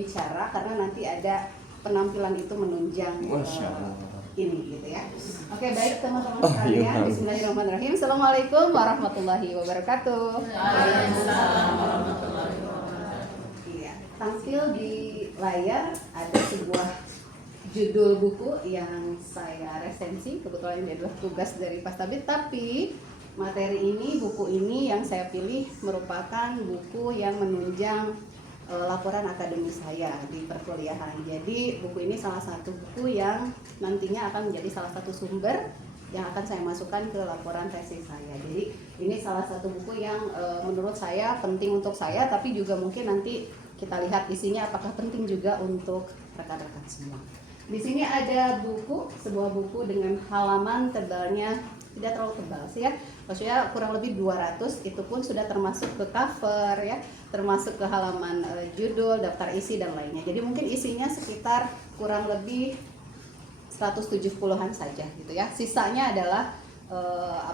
berbicara karena nanti ada penampilan itu menunjang ini gitu ya. Oke, baik teman-teman sekalian, bismillahirrahmanirrahim. Assalamualaikum warahmatullahi wabarakatuh. Waalaikumsalam warahmatullahi wabarakatuh. Iya, tampil di layar ada sebuah judul buku yang saya resensi, kebetulan ini adalah tugas dari Pak Tabit, tapi materi ini, buku ini yang saya pilih merupakan buku yang menunjang laporan akademis saya di perkuliahan. Jadi buku ini salah satu buku yang nantinya akan menjadi salah satu sumber yang akan saya masukkan ke laporan tesis saya. Jadi ini salah satu buku yang menurut saya penting untuk saya, tapi juga mungkin nanti kita lihat isinya apakah penting juga untuk rekan-rekan semua. Di sini ada buku, sebuah buku dengan halaman tebalnya tidak terlalu tebal sih ya, maksudnya kurang lebih 200, itu pun sudah termasuk ke cover ya, termasuk ke halaman judul, daftar isi dan lainnya. Jadi mungkin isinya sekitar kurang lebih 170-an saja gitu ya. Sisanya adalah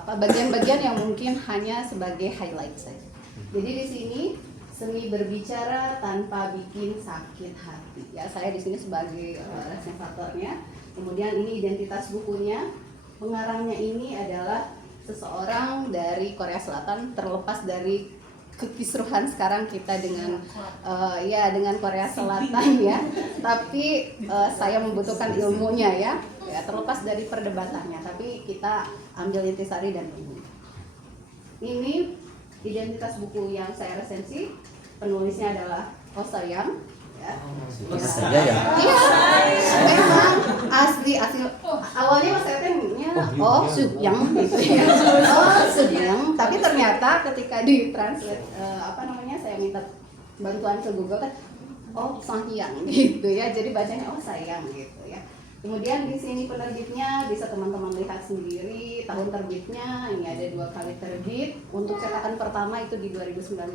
bagian-bagian yang mungkin hanya sebagai highlight saja. Jadi di sini seni berbicara tanpa bikin sakit hati ya, saya di sini sebagai resensatornya. Kemudian ini identitas bukunya. Pengarangnya ini adalah seseorang dari Korea Selatan, terlepas dari kekisruhan sekarang kita dengan dengan Korea Selatan ya. Tapi saya membutuhkan ilmunya ya, terlepas dari perdebatannya. Tapi kita ambil intisari dan ilmu. Ini identitas buku yang saya resensi, penulisnya adalah Oh Sayang. Saya ya. Iya, memang asli awalnya Mas Etennya Subyang gitu ya. Subyang, tapi ternyata ketika ditranslate saya minta bantuan ke Google kan Sahyang gitu ya. Jadi bacanya Sayang gitu ya. Kemudian di sini penerbitnya bisa teman-teman lihat sendiri, tahun terbitnya ini ada 2 kali terbit. Untuk cetakan pertama itu di 2019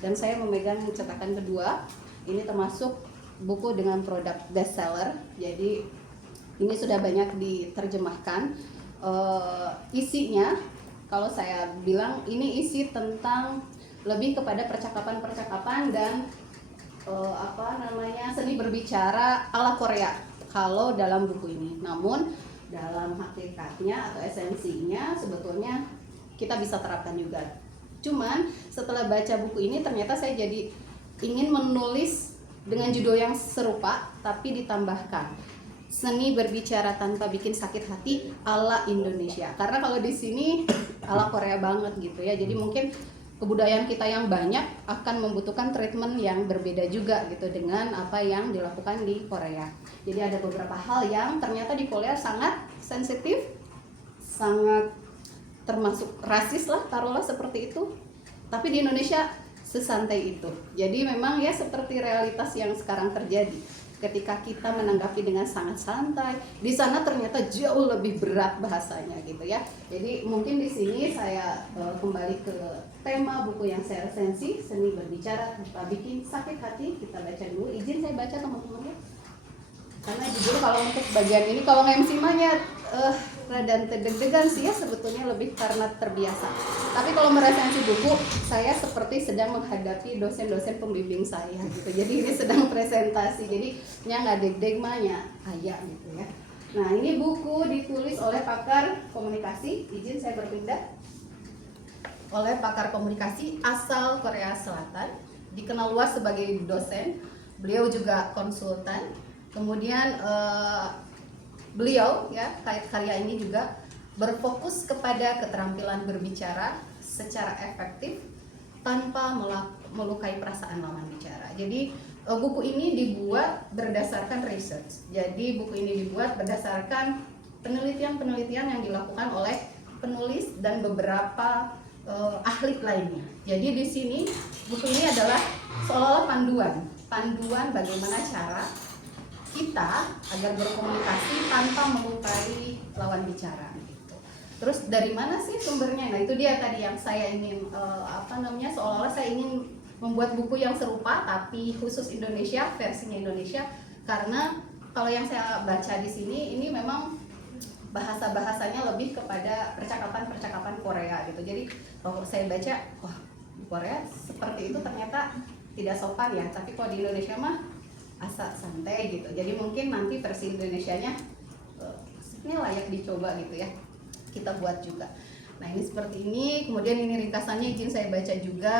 dan saya memegang cetakan kedua. Ini termasuk buku dengan produk bestseller, jadi ini sudah banyak diterjemahkan. Isinya, kalau saya bilang ini isi tentang lebih kepada percakapan-percakapan dan seni berbicara ala Korea kalau dalam buku ini. Namun dalam hakikatnya atau esensinya sebetulnya kita bisa terapkan juga. Cuman setelah baca buku ini ternyata saya jadi ingin menulis dengan judul yang serupa tapi ditambahkan seni berbicara tanpa bikin sakit hati ala Indonesia, karena kalau di sini ala Korea banget gitu ya. Jadi mungkin kebudayaan kita yang banyak akan membutuhkan treatment yang berbeda juga gitu dengan apa yang dilakukan di Korea. Jadi ada beberapa hal yang ternyata di Korea sangat sensitif, sangat termasuk rasis lah, taruhlah seperti itu, tapi di Indonesia sesantai itu. Jadi memang ya seperti realitas yang sekarang terjadi. Ketika kita menanggapi dengan sangat santai, di sana ternyata jauh lebih berat bahasanya gitu ya. Jadi mungkin di sini saya kembali ke tema buku yang saya resensi, seni berbicara tanpa bikin sakit hati. Kita baca dulu. Izin saya baca teman-teman ya. Karena jujur kalau untuk bagian ini kalau nge-MC mahnya rada deg-degan sih ya, sebetulnya lebih karena terbiasa. Tapi kalau meresensi buku, saya seperti sedang menghadapi dosen-dosen pembimbing saya gitu. Jadi ini sedang presentasi, jadi nggak deg-deg mahnya kayak gitu ya. Nah ini buku ditulis oleh pakar komunikasi, izin saya berpindah, oleh pakar komunikasi asal Korea Selatan, dikenal luas sebagai dosen, beliau juga konsultan. Kemudian beliau ya karya ini juga berfokus kepada keterampilan berbicara secara efektif tanpa melukai perasaan lawan bicara. Jadi buku ini dibuat berdasarkan research. Jadi buku ini dibuat berdasarkan penelitian-penelitian yang dilakukan oleh penulis dan beberapa ahli lainnya. Jadi di sini buku ini adalah seolah-olah panduan bagaimana cara kita agar berkomunikasi tanpa melukai lawan bicara gitu. Terus dari mana sih sumbernya? Nah itu dia tadi yang saya ingin seolah-olah saya ingin membuat buku yang serupa tapi khusus Indonesia, versinya Indonesia, karena kalau yang saya baca di sini ini memang bahasa-bahasanya lebih kepada percakapan-percakapan Korea gitu. Jadi kalau saya baca, wah di Korea seperti itu ternyata tidak sopan ya, tapi kalau di Indonesia mah asa santai gitu. Jadi mungkin nanti versi Indonesianya ini layak dicoba gitu ya, kita buat juga. Nah ini seperti ini, kemudian ini ringkasannya izin saya baca juga.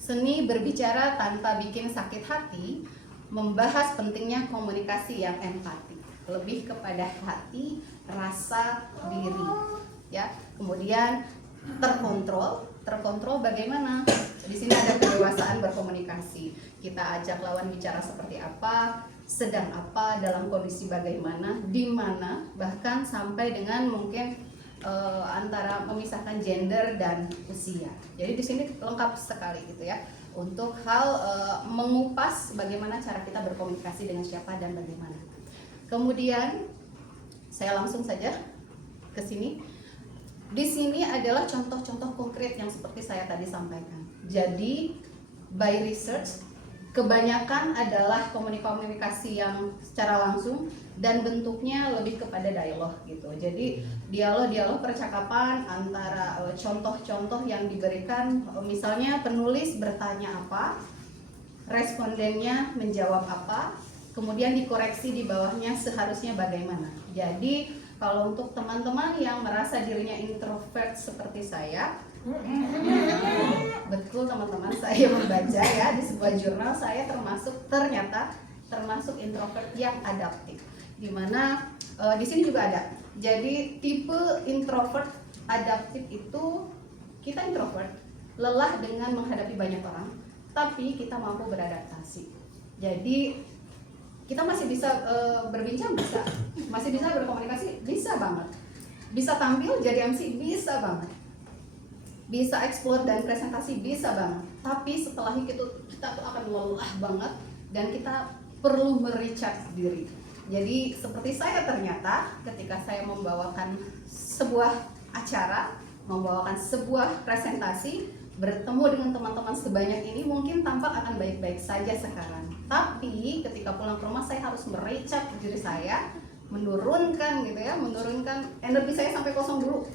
Seni berbicara tanpa bikin sakit hati, membahas pentingnya komunikasi yang empati, lebih kepada hati, rasa, diri, ya. Kemudian terkontrol bagaimana? Di sini ada kedewasaan berkomunikasi. Kita ajak lawan bicara seperti apa, sedang apa, dalam kondisi bagaimana, di mana, bahkan sampai dengan mungkin antara memisahkan gender dan usia. Jadi di sini lengkap sekali gitu ya untuk hal mengupas bagaimana cara kita berkomunikasi dengan siapa dan bagaimana. Kemudian saya langsung saja ke sini. Di sini adalah contoh-contoh konkret yang seperti saya tadi sampaikan. Jadi by research kebanyakan adalah komunikasi yang secara langsung dan bentuknya lebih kepada dialog gitu. Jadi dialog percakapan antara contoh-contoh yang diberikan, misalnya penulis bertanya apa, respondennya menjawab apa, kemudian dikoreksi di bawahnya seharusnya bagaimana. Jadi kalau untuk teman-teman yang merasa dirinya introvert seperti saya, betul teman-teman, saya membaca ya di sebuah jurnal, saya ternyata termasuk introvert yang adaptif. Dimana di sini juga ada. Jadi tipe introvert adaptif itu kita introvert, lelah dengan menghadapi banyak orang, tapi kita mampu beradaptasi. Jadi kita masih bisa berbincang, bisa, masih bisa berkomunikasi, bisa banget. Bisa tampil jadi MC, bisa banget. Bisa explore dan presentasi, bisa banget. Tapi setelah itu kita tuh akan lelah banget dan kita perlu merecharge diri. Jadi seperti saya ternyata ketika saya membawakan sebuah acara, membawakan sebuah presentasi, bertemu dengan teman-teman sebanyak ini mungkin tampak akan baik-baik saja sekarang. Tapi ketika pulang ke rumah saya harus merecharge diri saya, menurunkan gitu ya, menurunkan energi saya sampai kosong dulu.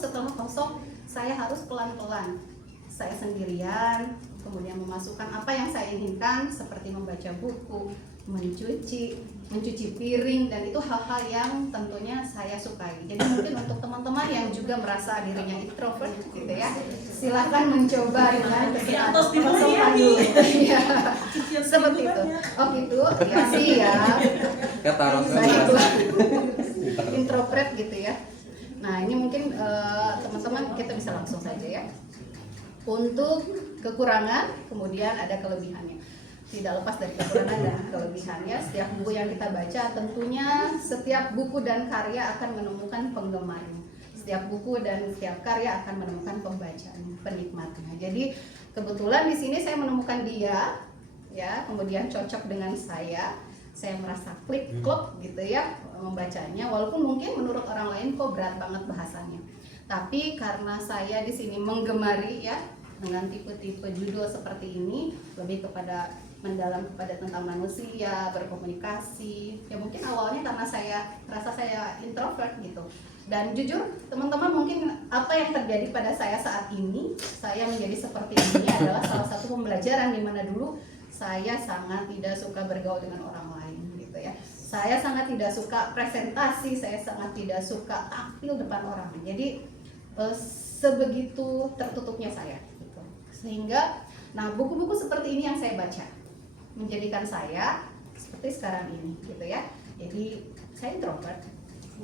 Setelah kosong saya harus pelan-pelan. Saya sendirian, kemudian memasukkan apa yang saya inginkan seperti membaca buku, mencuci piring, dan itu hal-hal yang tentunya saya sukai. Jadi mungkin untuk teman-teman yang juga merasa dirinya introvert gitu ya, silakan mencoba dengan kesopan dulu. Ya, seperti itu. Oh gitu, ya sih ya. Baiklah, introvert gitu ya. Nah ini mungkin teman-teman kita bisa langsung saja ya. Untuk kekurangan, kemudian ada kelebihannya. Tidak lepas dari kekurangan dan kelebihannya, setiap buku yang kita baca tentunya setiap buku dan karya akan menemukan penggemarnya. Setiap buku dan setiap karya akan menemukan pembacanya, penikmatnya. Jadi kebetulan di sini saya menemukan dia, ya, kemudian cocok dengan saya merasa klop gitu ya membacanya. Walaupun mungkin menurut orang lain kok berat banget bahasanya. Tapi karena saya di sini menggemari ya dengan tipe-tipe judul seperti ini, lebih kepada mendalam kepada tentang manusia, berkomunikasi. Ya mungkin awalnya karena saya merasa saya introvert gitu. Dan jujur teman-teman, mungkin apa yang terjadi pada saya saat ini, saya menjadi seperti ini adalah salah satu pembelajaran di mana dulu saya sangat tidak suka bergaul dengan orang lain gitu ya. Saya sangat tidak suka presentasi, saya sangat tidak suka tampil depan orang. Jadi sebegitu tertutupnya saya gitu. Sehingga nah buku-buku seperti ini yang saya baca menjadikan saya seperti sekarang ini gitu ya. Jadi saya introvert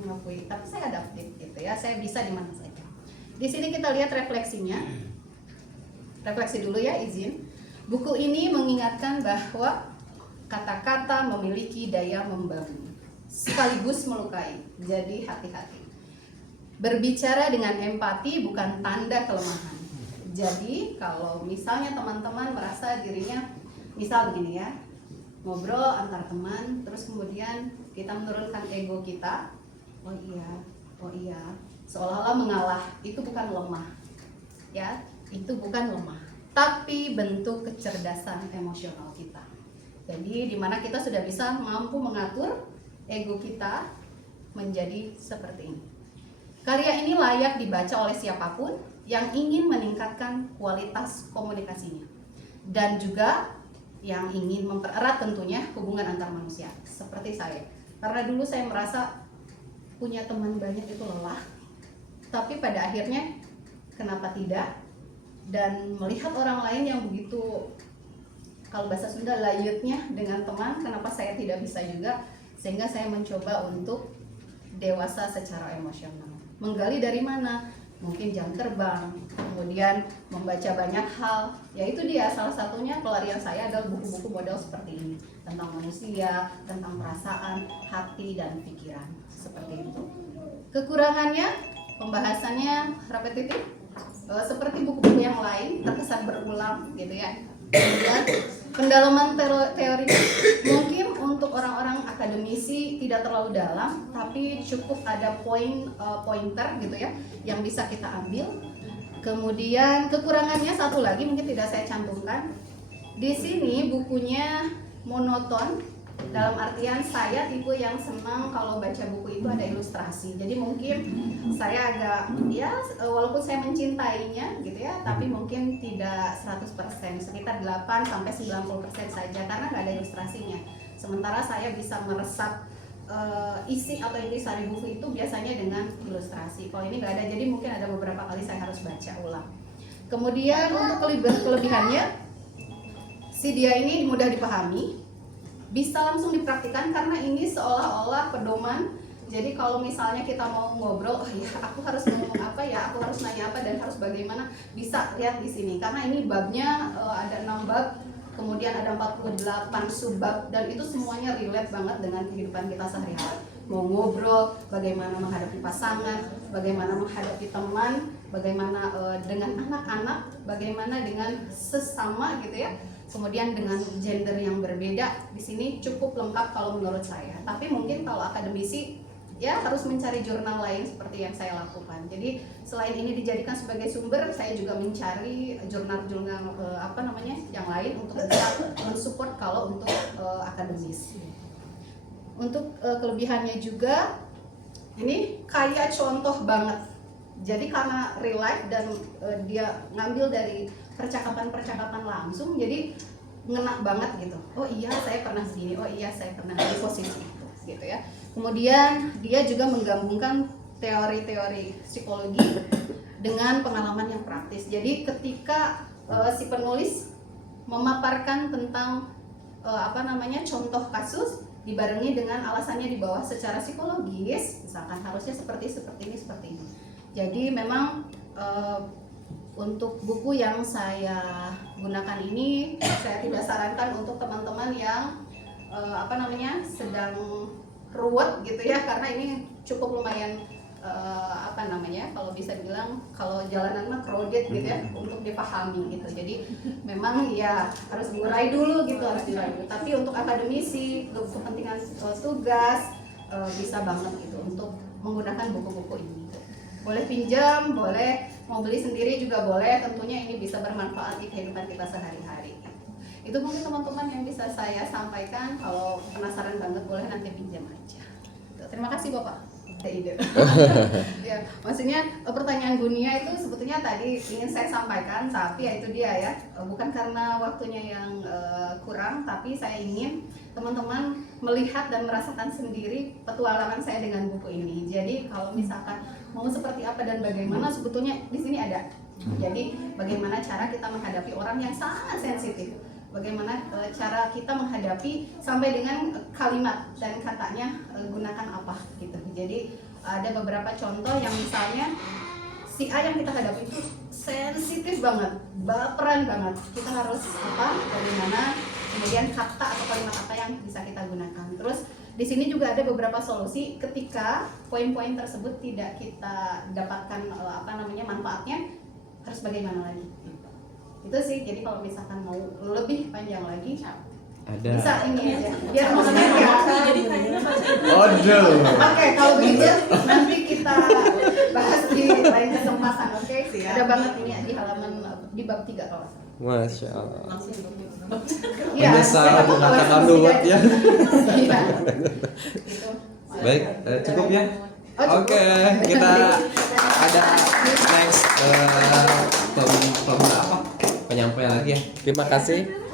mengakui, tapi saya adaptif gitu ya. Saya bisa di mana saja. Di sini kita lihat refleksinya. Refleksi dulu ya, izin. Buku ini mengingatkan bahwa kata-kata memiliki daya membangun sekaligus melukai. Jadi hati-hati. Berbicara dengan empati bukan tanda kelemahan. Jadi kalau misalnya teman-teman merasa dirinya, misal begini ya, ngobrol antar teman, terus kemudian kita menurunkan ego kita, oh iya, seolah-olah mengalah, itu bukan lemah, ya, itu bukan lemah, tapi bentuk kecerdasan emosional kita. Jadi dimana kita sudah bisa mampu mengatur ego kita menjadi seperti ini. Karya ini layak dibaca oleh siapapun yang ingin meningkatkan kualitas komunikasinya dan juga yang ingin mempererat tentunya hubungan antar manusia seperti saya. Karena dulu saya merasa punya teman banyak itu lelah, tapi pada akhirnya kenapa tidak, dan melihat orang lain yang begitu, kalau bahasa Sunda layutnya dengan teman, kenapa saya tidak bisa juga, sehingga saya mencoba untuk dewasa secara emosional. Menggali dari mana? Mungkin jam terbang, kemudian membaca banyak hal. Ya itu dia, salah satunya pelarian saya adalah buku-buku model seperti ini, tentang manusia, tentang perasaan, hati, dan pikiran, seperti itu. Kekurangannya, pembahasannya repetitif, seperti buku-buku yang lain, terkesan berulang gitu ya. Kemudian pendalaman teori mungkin untuk orang-orang akademisi tidak terlalu dalam, tapi cukup ada pointer gitu ya yang bisa kita ambil. Kemudian kekurangannya satu lagi mungkin tidak saya cantumkan. Di sini bukunya monoton, dalam artian saya tipe yang senang kalau baca buku itu ada ilustrasi. Jadi mungkin saya agak ya walaupun saya mencintainya gitu ya, tapi mungkin tidak 100%, sekitar 8-90% saja karena nggak ada ilustrasinya. Sementara saya bisa meresap isi atau intisari buku itu biasanya dengan ilustrasi. Kalau ini nggak ada, jadi mungkin ada beberapa kali saya harus baca ulang. Kemudian untuk kelebihannya, si dia ini mudah dipahami, bisa langsung dipraktikkan karena ini seolah-olah pedoman. Jadi kalau misalnya kita mau ngobrol, oh ya aku harus ngomong apa ya, aku harus nanya apa dan harus bagaimana, bisa lihat di sini karena ini babnya ada 6 bab, kemudian ada 48 subbab, dan itu semuanya relate banget dengan kehidupan kita sehari-hari. Mau ngobrol, bagaimana menghadapi pasangan, bagaimana menghadapi teman, bagaimana dengan anak-anak, bagaimana dengan sesama gitu ya. Kemudian dengan gender yang berbeda, di sini cukup lengkap kalau menurut saya. Tapi mungkin kalau akademisi ya harus mencari jurnal lain seperti yang saya lakukan. Jadi selain ini dijadikan sebagai sumber, saya juga mencari jurnal-jurnal yang lain untuk bisa mensupport kalau untuk akademis. Untuk kelebihannya juga ini kayak contoh banget. Jadi karena real life dan dia ngambil dari percakapan-percakapan langsung, jadi ngena banget gitu. Oh iya saya pernah segini, oh iya saya pernah di posisi itu gitu ya. Kemudian dia juga menggabungkan teori-teori psikologi dengan pengalaman yang praktis. Jadi ketika si penulis memaparkan tentang contoh kasus dibarengi dengan alasannya di bawah secara psikologis, misalkan harusnya seperti ini. Jadi memang untuk buku yang saya gunakan ini saya tidak sarankan untuk teman-teman yang sedang ruwet gitu ya, karena ini cukup lumayan kalau bisa dibilang kalau jalanan mah crowded gitu ya untuk dipahami gitu. Jadi memang ya harus diurai dulu gitu, Tapi untuk akademisi, untuk kepentingan tugas bisa banget gitu untuk menggunakan buku-buku ini. Boleh pinjam, boleh mau beli sendiri juga boleh, tentunya ini bisa bermanfaat di kehidupan kita sehari-hari. Itu mungkin teman-teman yang bisa saya sampaikan. Kalau penasaran banget boleh nanti pinjam aja. Terima kasih Bapak. Ide. Ya, maksudnya pertanyaan Gunia itu sebetulnya tadi ingin saya sampaikan, tapi ya itu dia ya, bukan karena waktunya yang kurang, tapi saya ingin teman-teman melihat dan merasakan sendiri petualangan saya dengan buku ini. Jadi kalau misalkan mau seperti apa dan bagaimana, sebetulnya di sini ada. Jadi bagaimana cara kita menghadapi orang yang sangat sensitif, bagaimana cara kita menghadapi sampai dengan kalimat dan katanya gunakan apa gitu. Jadi ada beberapa contoh yang misalnya si A yang kita hadapi itu sensitif banget, baperan banget. Kita harus bagaimana, kemudian kata atau kalimat apa yang bisa kita gunakan. Terus di sini juga ada beberapa solusi ketika poin-poin tersebut tidak kita dapatkan manfaatnya, harus bagaimana lagi. Itu sih. Jadi kalau misalkan mau lebih panjang lagi ada bisa ini aja biar maksudnya ya. Oke, kalau begitu nanti kita bahas di lain kesempatan. Oke, ada banget ini di halaman di bab 3 kalau salah. Masya Allah. Iya, menyesal mengatakan luwet ya. Iya. Itu. Baik, cukup ya. Oke, kita ada next penyampaian lagi ya. Terima kasih.